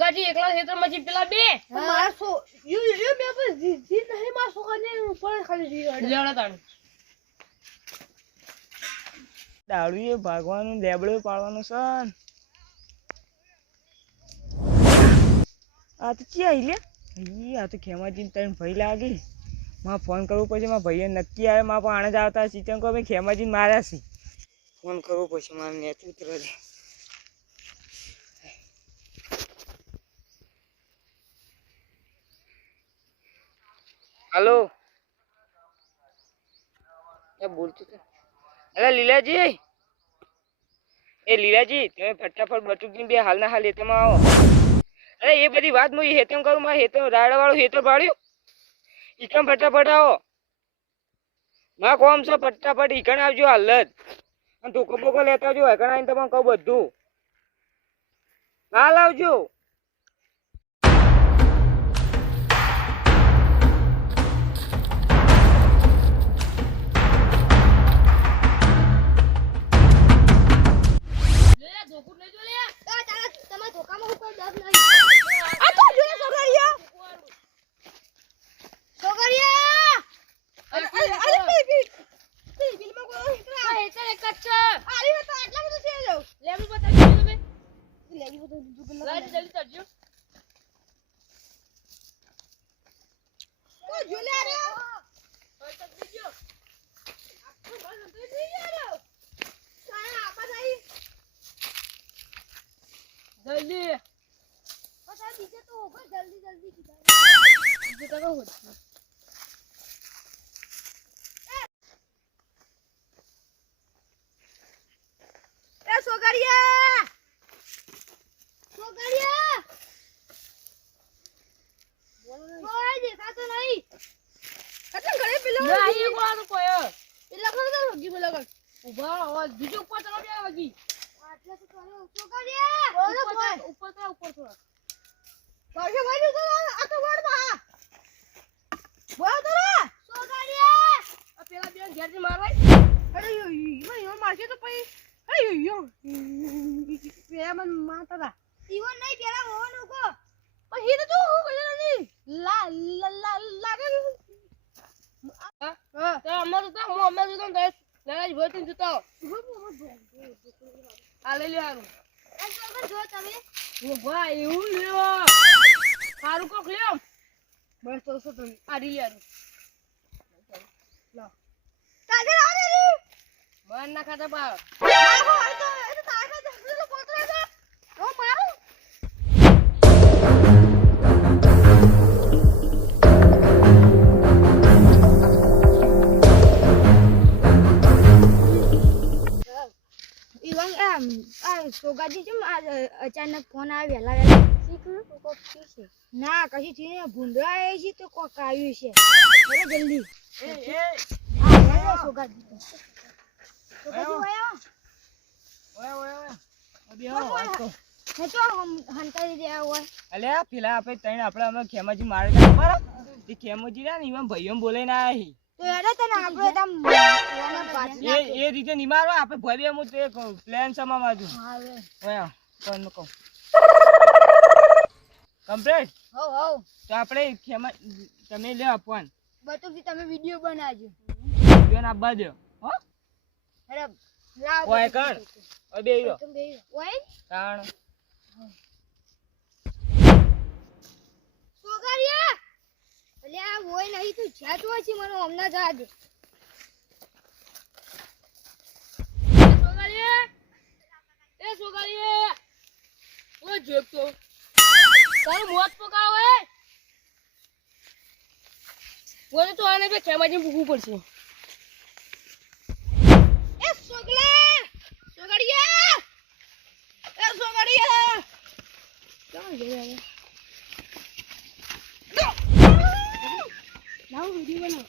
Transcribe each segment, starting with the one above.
સોગાજી એકલા ખેતરમાં જી પેલા બે મારા સો યુ મે પર જી નહીં મારા સોગાને ઉપર ખાલી જી લેવડા તાણ દારૂએ ભાગવાનું લેબડો પાડવાનો છે આ તો ચી આઈ લે આ તો ખેમાજી તને ભય લાગી માં ફોન કરવો પછી મારા ભાઈએ નક્કી આવે માં પણ આણે જ આવતા સિચન કો અમે ખેમાજીને માર્યા છે ફોન કરવો પછી મારે નેટ ઉતરે છે हेलो क्या बोलते थे अरे लीला जी ए लीला जी તમે ફટાફટ બટુકની બે હાલના હાલ હેતમાં આવો અરે એ બધી વાત હું હેતમ કરું માં હેતમ રાડા વાળો હેતર પાડ્યું ઈકમ ફટાફટ આવો માં કોમ છે ફટાફટ ઈકણ આવજો હાલ જ અને તું કબોકો લેતા આવજો હેકણ આવીને તમને કહું બધું હાલ આવજો જલ્દી પછા દીજે તો હોગા જલ્દી જલ્દી બીજું તો કહું એ સોગરિયા સોગરિયા ઓય દેખાતો નહીં કતન ઘરે પેલો ના અહીં કોણ કોઈ પેલા ઘરે તો હોગી પેલા ઘર ઉભા અવાજ બીજું ઉપર ચલો બે વાગી આટલા તો સોગરિયા બોલો બોલ ઉપર થોડા પાછો વાળ્યું તો આ તો વડમાં બોલ તો સોગરિયા આ પેલા બે ઘેરથી મારવાય અરે યો મારશે તો પછી અરે યો પેલા મન માતા ઈવન નહીં પેલા હોવાનું કો પછી તો તું હું કઈ નહીં લાગે હા તો અમારું તો હું અમારું તો દાદાજી ભોતીને જુતા આ લઈ લે હારું જો તમે ઓ ભાઈ એવું લ્યો હારું કોક લ્યો બસ તો શું તમે આ રી લે લો તાજે આવે રે મન ના ખાતા બા એ તો તાજે જલ્દી પોતરે છે ઓ મારું સોગાજી કેમ અચાનક ફોન આવે વેલા વેલા શીખું કોક છે ના કશી થી ભૂંડરા આવે છે તો કોક આવ્યું છે અરે જલ્દી સોગાજી હંતાઈ દે હોય અલ્યા પેલા આપણે તઈને આપણે અમે ખેમાજી મારે ખબર એ ખેમાજી રહ્યા ને એમાં ભાઈઓ બોલાઈને આવ્યા તો યાર તને આપણે તમ એ રીતે નિમારો આપણે ભલે હું તે પ્લાન સમા બાજુ આવે ઓય કોણ કો કમ્પ્લીટ હો હો તો આપણે ખેમા તમે લે ફોન બતુજી તમે વિડિયો બનાવજો વિડિયો ના આપવા દો હો અરે લાવ ઓય કણ ઓય બેહી ઓય કાણ સોગરિયા અલ્યા ઓય નહીં તું જાતો છે મને હમણાં જા દે સોગાલીએ ઓ જોક તો તારું મોત પકાવ હે બોલે તો આને બે ખેમાજી ભૂખવું પડશે એ સોગલા સોગરિયા એ સોગરિયા ક્યાં ગયા લાવ વિડિયો બનાવ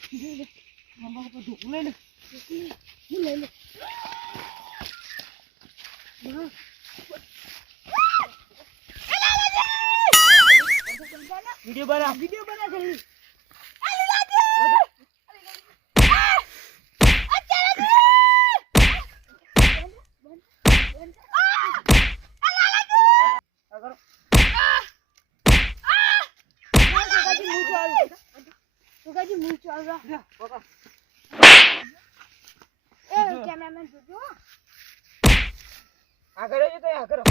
મામા પર ધોક લે લે લે લે વિડિયો બના જલ્દી હું ચાલ રા જા, પકડ. એ કેમેરામેન જોજો આગળ આવજો તો આગળ.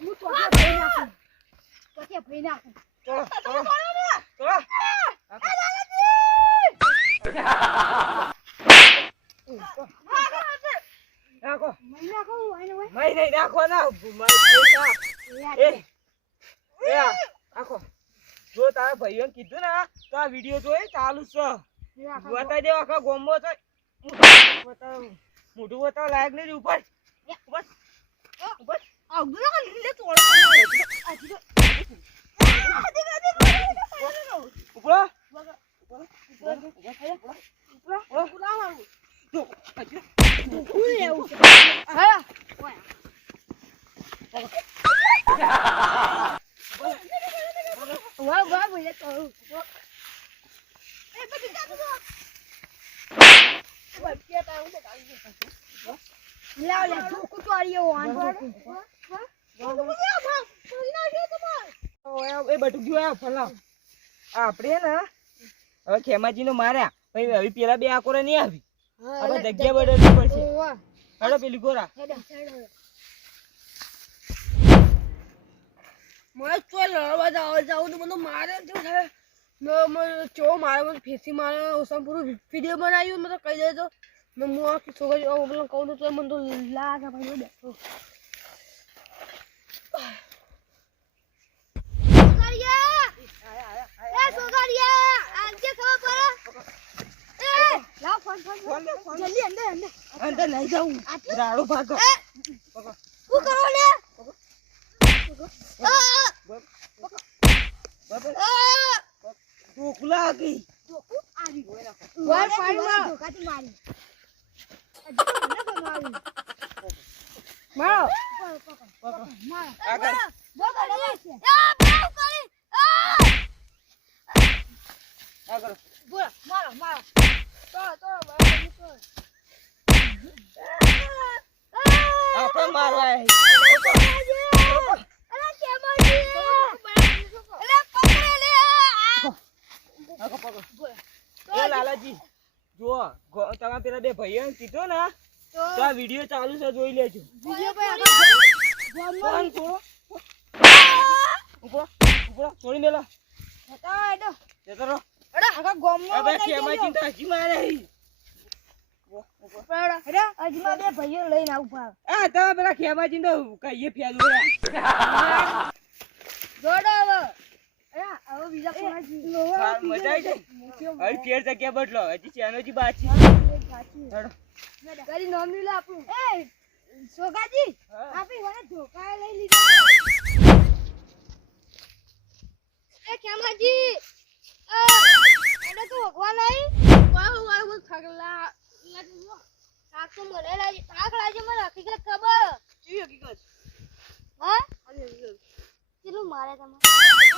હું તો ભાઈ નાખું તો કે ભાઈ નાખું ચલો, ચલો, ચલો. નાખો. મહિના કહું આને હોય મય નહીં નાખવાના. એ નાખો. જો તારા ભાઈઓને કીધું ને તો આ વિડીયો જોઈ ચાલુ છે. બતાવી દેવા આખા ગોમમાં છે. મોઢું બતાવવા લાયક નહીં. ઉપર ઉપર ઉપર. આવજો ને લીલે તોડો ઉપર. એ બટુક જોયા ફલાવ. આપણે ને હવે ખેમાજી નો માર્યા પછી હવે પેલા બે આકોરા નહીં આવી. આપણે જગ્યા બદલવી પડશે. હેડો પેલી ગોરા. મારે તો લડવા જાવ તો મને મારે તો થાય ચો મારે મને ફેસી મારે ઓસમ પૂરું વિડીયો બનાવ્યું મને કહી દેજો ને હું આ છોકરી બોલો કહું તો મને તો લાગે ભાઈ બેઠો જલ્દી અંદર અંદર અંદર નહીં જાઉં. રાડો ભાગો. શું કરો લે ઢોકલા આગી. વાર પાણીમાં ધોકાથી મારી મારો આગળ. આગળ. મારો મારો આપણે મારવા આવ્યા. એ લાલાજી જો તમે પેલા બે ભાઈઓ કીધું ને તો આ વિડીયો ચાલુ છે જોઈ લેજો. ફોન છોડો. ઉભો ઉભો છોડી મેલો. જતો રહો. હવે ખેમાજી તો હજી મારે. બે ભાઈઓ લઈને આવું આ તમે પેલા ખેમાજી તો કહીએ ફેલું જોડો હવે બીજા મજા આવી જાય. હવે ફેર જગ્યા બદલો. હજી ચેનોજી બાકી. તારી નામ નહીં લે આપણું એ સોગાજી આપી મને ધોકા લઈ લીધો એ કેમાજી એને તો ભગવાન નહીં વાહ વાહ બસ થગલા લાગો થાક તો મને લાગી થાક લાગે મને હકીકત ખબર કેવી હકીકત હા કેટલું મારે તમે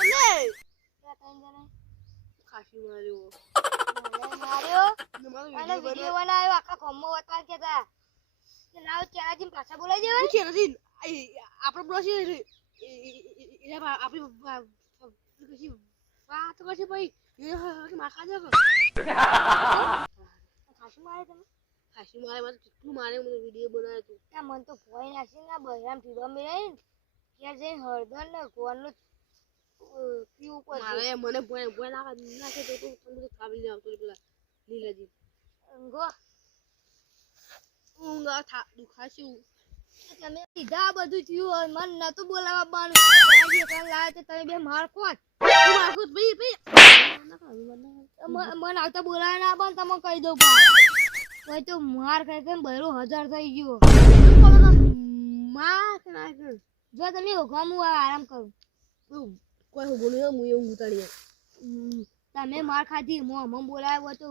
અને ત્રણ જણા ખાસી માર્યો અને વિડિયો બનાવ્યો આખા કોમમાં વતવા કેતા કે લાવ ચેનાજી પાછા બોલાઈ દેવાય ચેનાજી આપણે બોલશે એટલે આપણી કશી વાત કરશે ભાઈ એ માખા દે ખાસી મારે તમે ખાસી મારે મને કેટલું મારે મને વિડિયો બનાવ્યો તું આ મન તો ભોય નાખી ના બહેરામ પીવા મેં કે જે હળદર ને ગોળનું પીવું પડે મારે મને ભોય ભોય નાખે તો તમે તો થાબી લે આવતો પેલા લીલાજી ગો ઊંઘા થા દુખાશું તમે સીધા બધું થયું મન નતું બોલાવા બાનું લાવે તો તમે બે માર કોટ મારકુત ભાઈ મન આવતા બોલાવા ના બન તમે કહી દઉં ભાઈ તો માર ખાઈ ખાઈને બહેરો 1000 થઈ ગયો માર ના કર જો તમે હું આરામ કરું કોઈ હું બોલું હું એવું ઉતારી તમે માર ખાધી મો બોલાવ્યો તો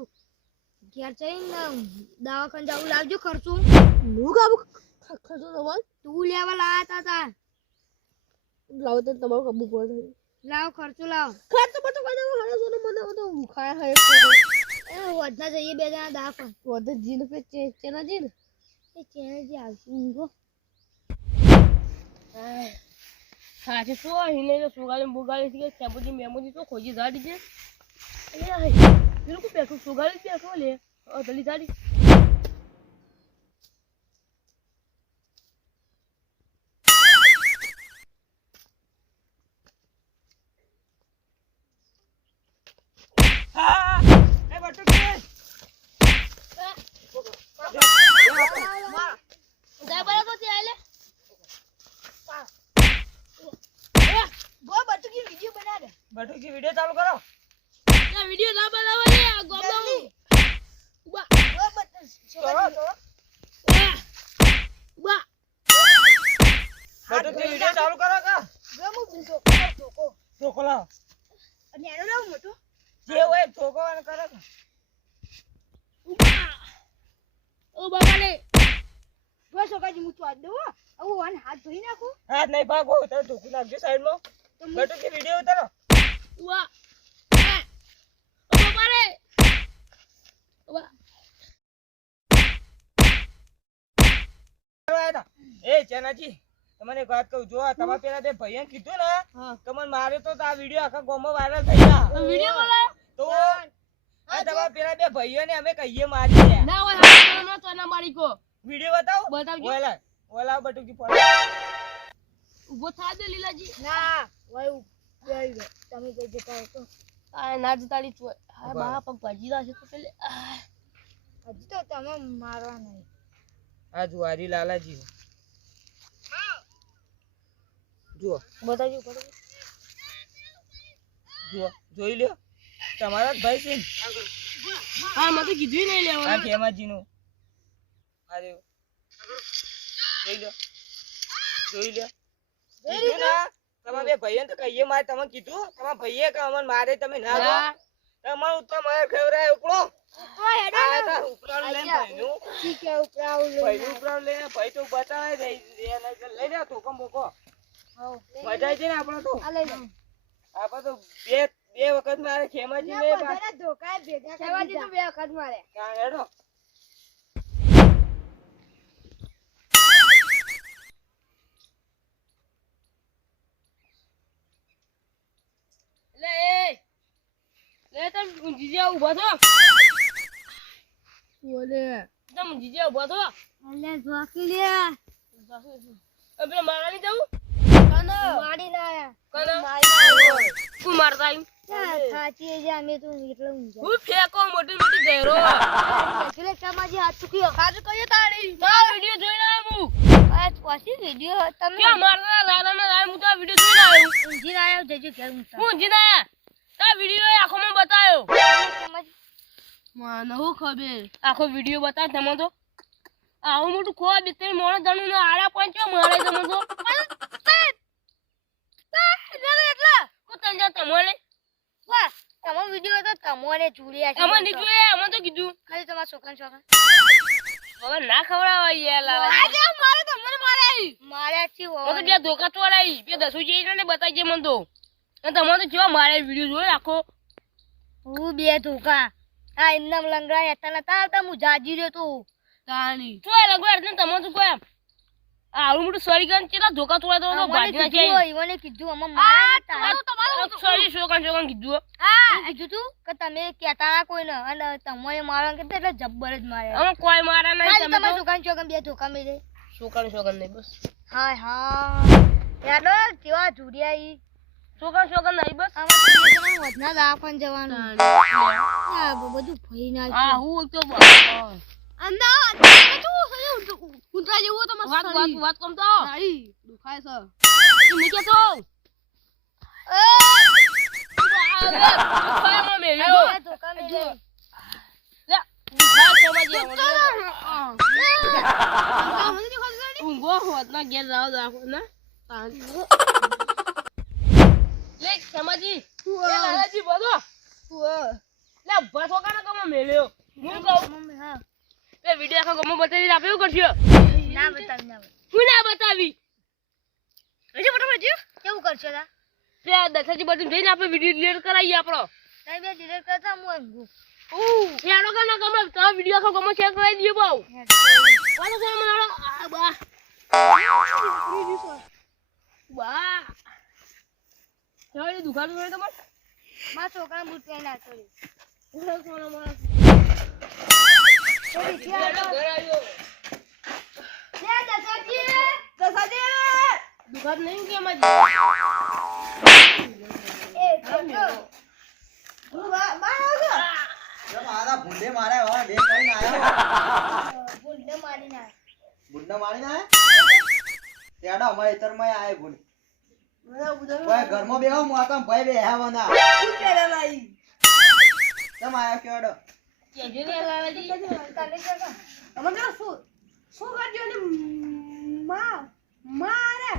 ઘેર જઈને દવાખાને જાવું લાવજો ખર્ચું હું કાબુ ખર્ચો તમારે તું લેવા લાયા તા લાવો તો તમારો કાબુ પડે લાવ ખર્ચો લાવ ખર્ચો બધો કઈ દેવો હળે સોને મને તો ખાય હે એ વધના જઈએ બે જણા દવાખાને વધ જીને પે ચેના જીને એ ચેના જી આવશું ઊંઘો સાચે તો હિને સુગાલી બુગાલી થી કેમ્પોજી મેમોજી તો ખોજી જાડી છે એ બિલકુલ બેઠું સુગાલી બેઠો લે જલ્દી જાડી એ બટુકી જા બરાબર થી આલે ગો બટુકી વિડિયો બના દે બટુકી વિડિયો ચાલુ કરો ના વિડિયો ના બનાવો લે ગોમો ઉબા ગો બટુકી ઉબા બટુકી વિડિયો ચાલુ કરો કા ગો મુ બીજો ટોકો ચોકો લાવો અને એનો લાવ મોટો જે હોય ચોકો અને કરો ઉબા ઓ બાબા લે ગો સોકાજી મુ તો આ દઉં આવું વાન હાથ ધોઈ નાખું હાથ નહીં ભાગો તો ઢોકી નાખજો સાઈડમાં બટુકી વિડિયો ઉતારો ઉબા ઓ બાબા લે ઉબા એ ચનાજી તમને એક વાત કહું જો આ તમારા પેલા બે ભાઈએ કીધું ને તમને મારે તો આ વિડિયો આખા ગામમાં વાયરલ થઈ ગયા વિડિયો બોલાયો તો આ તમારા પેલા બે ભાઈઓને અમે કહીએ મારી છે ના હોય હાથ તો ના મારી કો વિડિયો બતાવો બતાવજો ઓલા ઓલા બટુકી ફોન ઉભો થા દે લીલાજી ના વાય ઉભી ગયો તમે કઈ જતા તો આ ના જતાડી તો હા બા પગ ભાજી રાશે તો પેલે હજી તો તમે મારવા નહીં આ જુવારી લાલાજી જુઓ બતાવજો બતાવજો જુઓ જોઈ લ્યો તમારા જ ભાઈ છે ને? હા મને તો કીધું નહીં આ લેવાનું ખેમાજીનું અરે જોઈ લ્યો જોઈ લ્યો કીધું ના તમારા બે ભાઈએ તો કહીએ મારે તમે કીધું તમારા ભાઈએ કે અમને મારે તમે ના દો તમારું તો મારે ખવરાય ઉપડો આ તા ઉપરાળું લઈને ભાઈનું ઠીક છે ઉપરાવ ભાઈનું ઉપરાળું લઈને ભાઈ તો બતાવે જ લઈ જા તો કંબોકો મજા આવી છે ને આપણે તો આ લઈ લો આપણે તો બે વખત મારે ખેમાજી ને બધાના ધોકા ભેગા કરી દીધા. બે વખત મારે કાં હેડો લે તમે જીજે ઉભા થો બોલે તમે જીજે ઉભા થો અલે જોકી લે પેલા મારા ની જવું કનો માડી ના આયા કનો મારી તું મારતા આવ્યું થાચી છે અમે તો એટલે ઊંઘા હું ફેંકો મોટી મોટી ઘેરો એટલે સમાજી હાથ ચૂક્યો ખાજુ કહીએ તારી ના વિડિયો જોઈને આવ્યો હું આ પછી વિડિયો તમે ક્યાં મારતા લાલા ના લાય હું તો વિડિયો જોઈને આવ્યો ઊંઘી ના આવ્યો જજો ઘેર ઊંઘતા હું જીના તા વિડિયો આખો માં બતાયો સમાજી મને હું ખબર આખો વિડિયો બતાવ તમે તો આવું મોટું ખો બીતે મોણ જણું ને આડા પાંચો મારે તમે તો એટલે કો તંજા તમારે વાહ તમારો વિડિયો તો તમોને ચૂડિયા છે અમને નહીં જોઈએ અમને તો કીધું ખાલી તમારા છોકરા હવે ના ખવડાવા યાર લાલા આજે મારે તમને મારે માર્યા છે મને બે ધોકા તોડાઈ બે દસુ જઈ ને બતાઈ જે મને તો અને તમારે તો કેવા મારે વિડિયો જોયો આખો હું બે ધોકા આ ઇન્નમ લંગડા હતા નતા આવતા હું જાજી રહ્યો તું તાણી તો લગવા એટલે તમે તો કોઈ આવું મોટું સરી ગન ચેલા ધોકા તોડા તો ભાજી ના છે ઈવને કીધું અમે માર્યા તમારું સરી શોકાન શોકાન કીધું હા કીધું તું કે તમે કહેતા ના કોઈને અને તમને મારવા કે એટલે જબ્બર જ મારે અમે કોઈ મારા નહીં ખાલી તમે તમારા તો છોકરા છોકરા બે ધોકા મેલે શોકાન શોકાન નહીં બસ હાય હા યાડો કેવા જુડિયા ઈ શોકાન શોકાન નહીં બસ આમાં વધના દાખવાન જવાનું આ બધું ભઈ ના હા હું તો અંદા તું ઉતરા જેવો તો મસ્ત વાત કમ તો નહીં દુખાય છે તું નીચે તો ધોકા મેલે ઊંઘો હોત ના ઘેર જાવ રાખો ના લે સમાજી એ લાલાજી બોલો લે બસ વગર કમ મેલ્યો હું કહું મમ્મી હા એ વિડિયો આખો ગમો બતાવી આપે એવું કરશો ના બતાવી ના હું ના બતાવી હજી બતાવ હજી કેવું કરશો તા તે દસાજી બધું જઈને આપણે વિડિયો ડિલીટ કરાવીએ આપણો તઈ બે ડિલીટ કરતા હું ઊંઘું યાનો કે ના ગમે તો વિડિયો આખો ગમો શેર કરાવી દઈએ બાઉ વાલો છે મને આ બા વાહ ચાલો દુકાન હોય તમારે મારા છોકરા બૂટ પહેલા છોડી સોનો મારો તો ઘર વિચાર આવ્યો દસાજી દુકાન નહીં કે એમાં એ છોકરો મારા ભૂંડે માર્યા વાહ બે કઈ ના આયો ભૂંડને મારી નાખ ભૂંડને મારી ના તેડા અમારે ઇતરમાં આય ભૂંડ ઓય ઘરમાં બેહો મોતા ભાઈ બેહાવાના કેમ આયા કેડો કેજો ને લાલાજી તને કાકા અમે શું કરજો ને મારે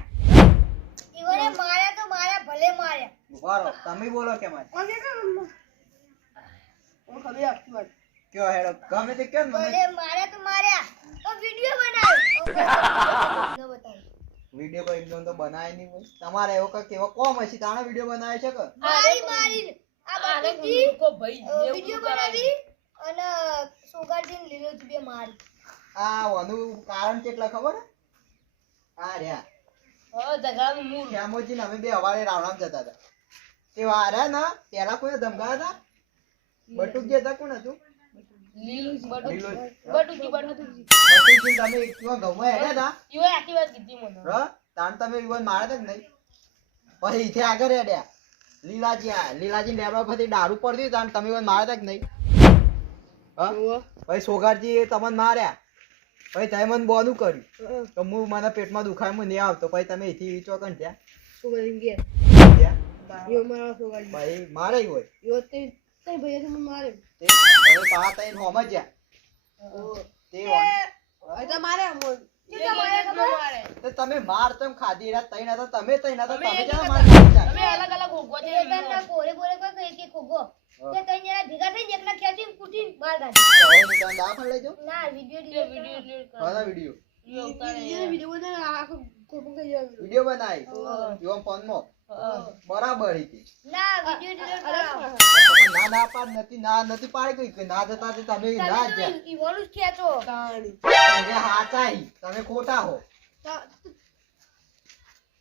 ઈવને માર્યા તો માર્યા ભલે માર્યા ઉભારો તમે બોલો કેમ આય ઓકે ખબર આપતી વાત કયો હેડો ગમે તે કેમ મને ભલે માર્યા તો માર્યા તો વિડિયો બનાવ્યો બતાવ વિડિયો કોઈ એકદમ તો બનાય નહીં હોય તમારે એવો કઈ કેવો કોમ હશે તાણે વિડિયો બનાવે છે કે મારી આ બધી કો ભાઈ વિડિયો બનાવી અને સોગાડીને લીલો બે મારી આ વાનું કારણ કેટલા ખબર હે? આ રહ્યા હા જગાનું મૂળ શ્યામોજી ને અમે બે હવારે રાવણામ જતા હતા તે વારા ના પેલા કોઈ ધમકાયા હતા બટુકજી હતા કોણ હતું લીલું બટુ લીલું. બટુજી બટુકજી તમે એકમાં ઘઉંમાં હેડ્યા હતા ઈવો આખી વાત કીધી મને તાણ તમે ઈવન માર્યા હતા કે નહીં પછી ઈથે આગળ હેડ્યા લીલાજી લેબડા પછી દારૂ પડતી તાણ તમે ઈવન માર્યા હતા કે નહીં હા પછી સોગારજી તમને માર્યા પછી તમે મને બોનું કર્યું તો હું મને પેટમાં દુખાય હું નહીં આવતો પછી તમે અહીંથી ચોકન ત્યાં ભાઈ મારે હોય તે તમે પા તઈને હોમ જ જ્યાં તે તો તમે માર તેમ ખાધી રહ્યા તઈને હતા તમે તઈને હતા તમે જ્યાં માર ખાધી જાય. તમે અલગ અલગ હોગવા છે એકાદના કોરે કોરે કોઈ કે ખોગો તે કઈ જણા ભેગા થઈને એકલા ખેંચીને કૂટીને બહાર તો કાઢી હવે તમે દાખલ લઈ જાઓ ના વિડિયો વિડિયો ડિલીટ કર વાળા વિડિયો વિડિયો ઉતારે બનાવી ઈવન ફોનમાં બરાબર હતી ના વિડિયો ડિલીટ કરો તમે ના પાડ નથી પાડી ગઈ ના જતા તે તમે ના જ જ્યાં. ઈવોનું જ ખેંચો તમે હાચા હી, તમે ખોટા હો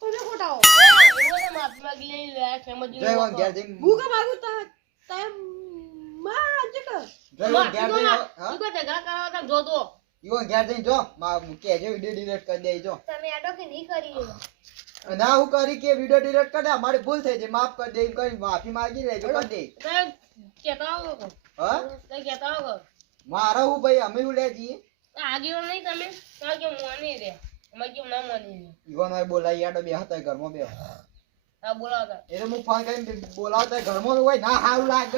એવો ને માફી માંગી લઈ લે છે મજી જય વન ઘેર જઈને જય વન ઘેર જઈને હા તું ઝઘડા કરવા તા જો તો ઈવન ઘેર જઈને જો કેજો વિડિયો ડિલીટ કરી દે જો તમે આડો કે નહીં કરી ના હું કરી કે વિડિયો ડિલીટ કરી દે અમારી ભૂલ થઈ છે માફ કરી દે એમ કરી માફી માંગી લેજો કરી દે તે કેતા હો હા તે કેતા હો મારો હું ભાઈ અમે હું લે જઈએ આગેવાન નહીં તમે તો કે મોની રે અમે કેમ ના મોની રે ઈવન ભાઈ બોલાઈ યાડો બે હતા ઘરમાં બે આ બોલાવતા એ તો હું ફોન કરીને બોલાવતા ઘરમાં હોય ના હારું લાગે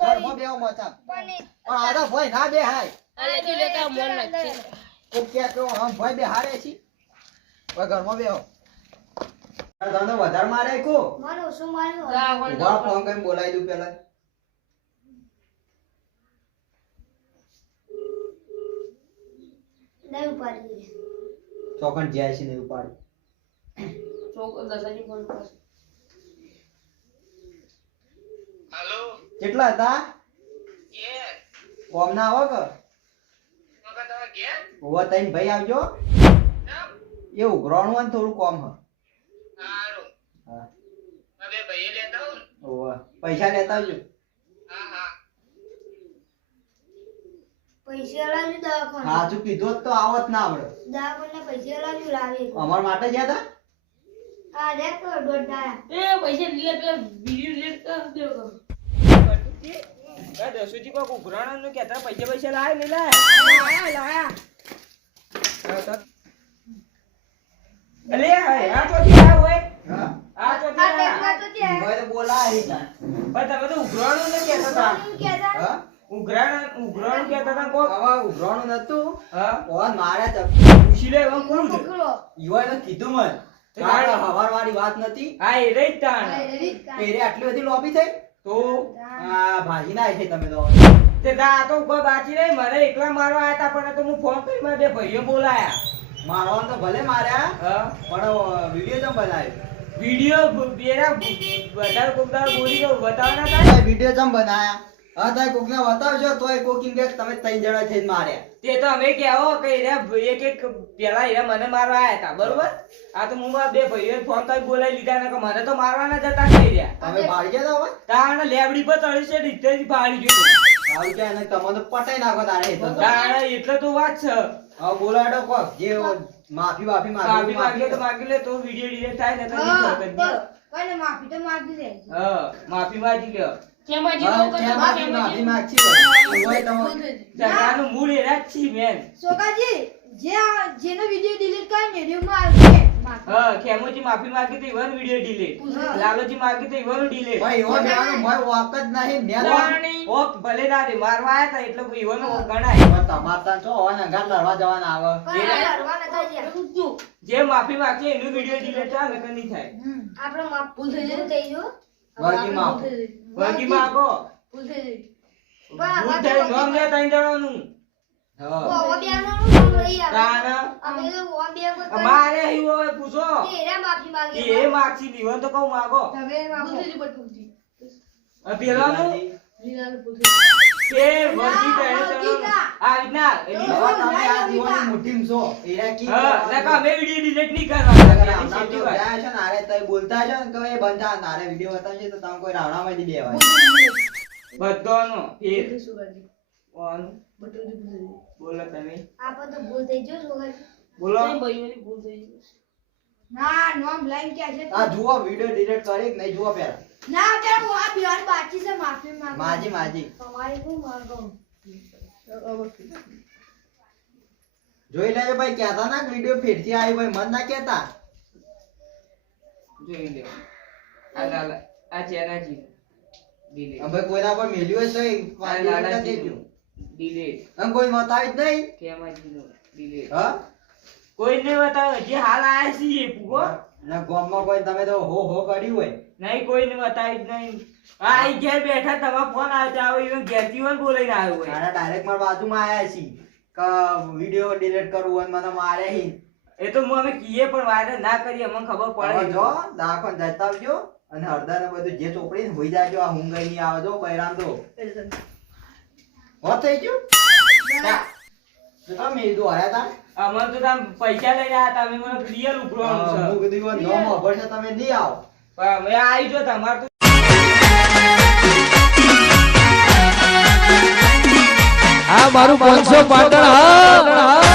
ઘરમાં બેહો મચા પણ પણ આ તો ભાઈ ના બે હાય આ લેતી લેતા મોન લાગશે કોક કે તો હમ ભાઈ બે હારે છી ભાઈ ઘરમાં બેહો તને વધારે મારે કો મારો શું માર્યો જા ઉભા ફોન કરીને બોલાવી દઉં પેલા નહીં ઉપાડી ચોકન જાય છે ને ઉપાડી ચોક દસાજી ફોન કર કેટલા હતા કોમ ના આવો કે ઓવા તઈને ભાઈ આવજો એ ઉઘરાણું ને થોડું કોમ હ હા ઓવા પૈસા લેતા આવજો પૈસા લાવજો દવાખાને સાચું કીધું હોત તો આવત ના આવડે દવાખાને પૈસા લાવજો લાવે અમાર માટે ગયા હતા આ દેખ તો દોડા એ પૈસા લે પેલા વિડિયો ડિલીટ કર દેવો દસુજી કોક ઉઘરાણા નું કેતા પૈસા લાય નહીં લાય અલે આ ચોથી આ હોય હા આ ચોથી આ દેખવા તો ત્યાં ભાઈ તો બોલાય તા પણ તમે તો ઉઘરાણું ન કેતા હતા કેતા હા ઉઘરાણું કેતા હતા કોક આવા ઉઘરાણું નતું હા કોણ માર્યા તા પૂછી લે એમ કોણ છે પકડો ઈવાય તો કીધું મન તે કાળ ગાડી- હવાર વાળી વાત નથી હા એ રહી જ તાણ પેરે આટલી બધી લોબી થઈ તો આ ભાજી ના છે તમે તો તે દા તો કોઈ બાકી નહીં મારે એકલા મારવા આયા હતા પણ તો હું ફોન કરી મારા બે ભાઈઓ બોલાયા મારવાનું તો ભલે માર્યા હા પણ વિડિયો જમ બનાવ્યો વિડિયો બેરા વધારે કોકદાર બોલી તો બતાવવાના હતા વિડિયો જમ બનાયા હા તાય કોકને બતાવજો તોય કોકિંગ કે તમે 3 જણા થઈને માર્યા. તે તો અમે કહેવો કે એક એક પેલા એરા મને મારવા આયા હતા બરોબર. આ તો હું મારા બે ભાઈઓ ફોન કરી બોલાવી લીધા ને કે મને તો મારવાના જતા થઈ રહ્યા. તમે ભાળી ગયા તા હવે? તાણ લેબડી પર ચડી છે રીતે જ ભાળી ગયો. ભાળી ગયા ને તમને પટાઈ નાખો તારે એ તો. તાણ એટલે તો વાત છે. હવે બોલાડો કોક જે માફી માફી માંગ્યો તો માંગી લે તો વિડિયો ડિલીટ થાય ને તો નહીં કરી દે. કોઈને માફી તો માંગી દે. હા માફી માંગી લ્યો. ખેમાજી હા, લોકો ત્યાં માફી ખેમાજી માગશી ભાઈ. ઓય તમે ઝઘડાનું મૂળ એરા જ છી મેન. સોકાજી જેનો વિડિયો ડિલીટ કરે ને રીમાં આવશે માફી. હા ખેમોજી માફી માંગી તો ઈવન વિડિયો ડિલીટ. લાલોજી માંગી તો ઈવન ડિલીટ. ભાઈ એવો બેવાનો મોય વાક જ નહીં મેં ઓ ભલે ના રે મારવા આયા તા એટલે ઈવન ગણાય. તો તમાર તાં છો હોય ને ગાંઠ લડવા જવાના આવે. પણ લડવા નતા ગયા. જે માફી માંગે એનું વિડિયો ડિલીટ થાય ને નહીં થાય. આપણે માફ ભૂલ થઈ જાય થઈ જો. વર્ગી માફ. વર્ગી માંગો. ભૂલ થઈ જાય. ભૂલ થાય નામ લે તઈ જણાનું. હા ઓ બેનો નું નામ લઈ આવે. તાણ અમે તો ઓ બે કોઈ અમારે હિવો પૂછો. એરા માફી માંગે. એ માગી દીવન તો કહું માંગો. તમે ભૂલ થઈ બટુજી. પેલાનું લીલાનું ભૂલ કે વર્ગી કહે છે આ રીતના એની હવે તમે આ દીવાની મુઠ્ઠીમાં છો એરા કી હા નકા અમે વિડિયો ડિલીટ નહીં કરવાના. આમના તો ગયા છે ને આરે તઈ બોલતા છે ને કે એ બંધા તારે વિડિયો બતાવશે તો તમે કોઈ રાવણામાં જ દેવાય. બધાનો ફેર સુગાજી. ઓન બટુજી ભૂલ થઈ. બોલો તમે આપા તો ભૂલ થઈ જો સુગાજી. બોલો ભાઈઓની ભૂલ થઈ ગઈ. ના નોમ લાઈન ક્યાં છે? આ જુઓ વિડિયો ડિલીટ કરી કે નહીં જુઓ પહેલા. ના અત્યારે હું આ બિહાર બાકી છે માફી માંગો. માજી તમારી હું માંગો. જોઈ લેજો ભાઈ કહેતા ના વિડિયો ફેરથી આવી હોય મન ના કહેતા. જોઈ લે આ લાલા આ ચેનાજી ડિલીટ હવે કોઈના પર મેલ્યું હોય તો આ લાલાજી ડિલીટ આમ કોઈ બતાવી જ નહીં. કેમાજીનો ડિલીટ હા કોઈ નહીં બતાવે જે હાલ આયા છીએ પૂગો ના ગામમાં કોઈ તમે તો હો હો કર્યું હોય. નહીં કોઈ ને બતાવી જ નહીં. આ અહીં ઘેર બેઠા તમારો ફોન આવતો આવે ઈવન ઘેરથી ઈવન બોલાઈને આવ્યો હોય. મારા ડાયરેક્ટ મારા બાજુમાં આયા છે કે વિડિયો ડિલીટ કરવું હોય મને મારે હી. એ તો હું અમે કીએ પણ વાયરલ ના કરીએ અમને ખબર હવે પડે જો દાખણ જતા આવજો અને હળદર ને બધું જે ચોપડી હોઈ જાજો આ હુંગાઈ ની આવજો બૈરામ તો હો થઈ ગયું. તમે એ દોડ્યા તા અમને તો તમે પૈસા લઈને આવ્યા હતા અમે મને રિયલ ઉપરવાનું છે હું કીધું નો મોબર છે તમે નહીં આવો. પણ અમે આવી જો તમારે તો આ મારું 500 પાટણ હા